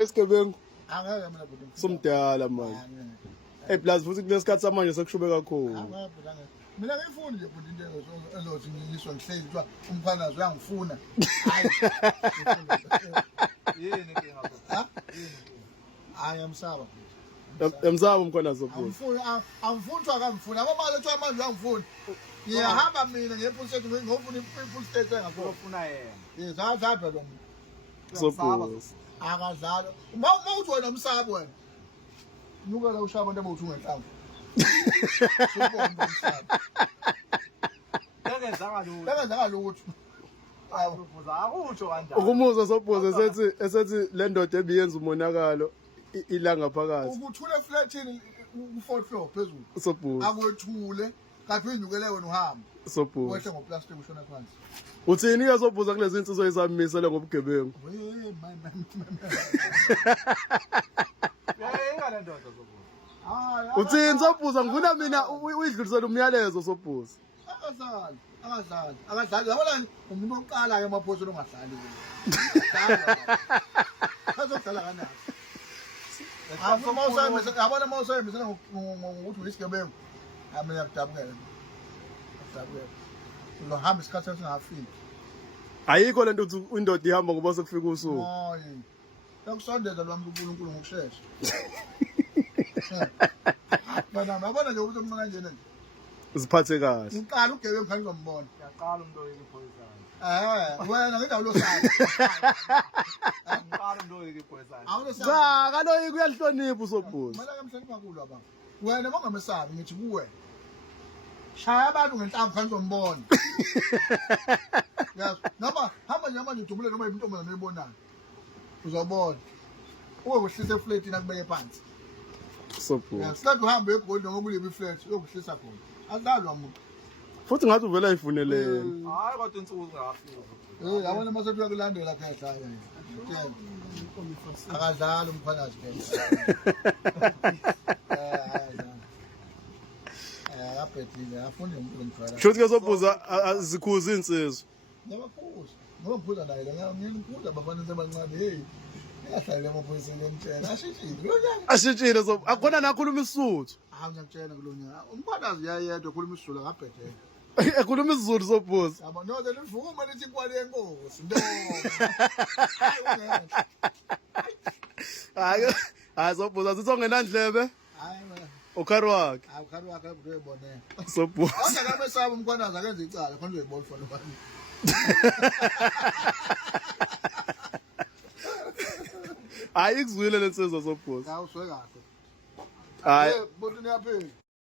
Esigebengu angeke mina bhuti somdala manje. Plus futhi kulesikhathi samanje sekushube kakhulu. mina ngifuni nje bhuti into ezothi ngiyiswa ngihleli kuthiwa umphanazi uyangifuna yini inkinga ha hayi amsaba Emzaba umkhona zophuza. angifuni akamfuni abamali ethiwa manje uyangifuna ngiyahamba mina ngefull state ngofuna ifull state engakho ufuna yena yezapha lo muntu Sophuza. akadlala uma uthi wena umsaba wena nuka la ushaya abantu abawuthi ungenhlanga ngenzanga lutho ufuza akutsho kanjani Ukumuza Sophuza esethi le ndoda ebiyenza umonakalo ilanga phakathi. ukuthule eflatini ku4th floor phezulu Sophuza. akwethule kaphindukele wena uhamba Sophuza. wehle ngoplastic ushona phansi Uthini ke Sophuza kulezi insizwa ezamise ngobugebengu? yayinga le ndoda zobuza Uthini Sophuza ngifuna mina uyidlulisela umyalezo Sophuza. akadlali yabona umuntu oqala ke emaphosweni ongadlali azodlala kanjani yabona mawusebenzisa ngokuthi uyisigebengu mina kudabukela uzohamba isikhathi esingafiki Ayikho lento uthi indoda ihamba ngoba sekufika usuku. hayi yakusondeza lwami uNkulunkulu ngokusheshsha yabona nje ukuthi umuntu kanjena Uziphathe kahle. uqala ugebengu khanye uzombona yaqala umuntu oyikiphoyisana wena ngendawo losana yaqala umuntu oyikiphoyisana Cha, kaloyi kuyahlonipha uSophuza. kumele kamhlonipha kulo baba wena mongamesabi ngithi kuwe shaya abantu ngenhlamvu khanye uzombona yazi noma hamba nje manje udumule noma intombazane oyibonayo uzobona uwe kuhlisa eflatini akubeke phansi Sophuza. siqeda uhambe eGold noma kulibe iflat uyokuhlisa khona adlalwa umuntu Futhi ngathi uvela ayifunelene. hayi kodwa insuku zingafika yabona masethi uyakulandela phela akadlala umphakathi akabhedile afune umuntu omthwala Shothi ke Sophuza azikhuza insizwa. ngiyabaphuza ngoba ngiphuza naye la ngiyiphuza abafana sebancane hey ahlale emaphoyiseni emtshela ashishile lo nyaka Ashitshile akhona nakhuluma isizulu. ngiyakutshela kulo nyaka umphakathi uyayedwa khuluma isizulu akabhedele Ekhuluma isizulu Sophuza. yabo no ke livume lithi inkwali yenkosi ndo Hayi Sophuza sithi ongenandlebe hayi wena ukhari wakhe. awukhali wakhe uyibonela Sophuza. Kodwa kamesaba umkhwanazi akenze icala khona uzoyibona fona bani. Ayikuzwile lensizwa Sophuza. Awuswe kahle. Hayi Bonke niyaphila.